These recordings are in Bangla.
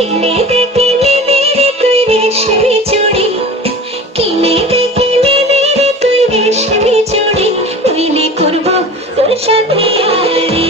কিনে দে কিনে দে রে তুই রেশমি চুড়ি। কিনে দে কিনে দে রে তুই রেশমি চুড়ি। নইলে করব তোর সাথে আরে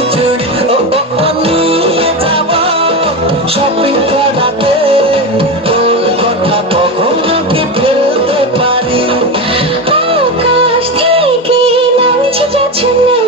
you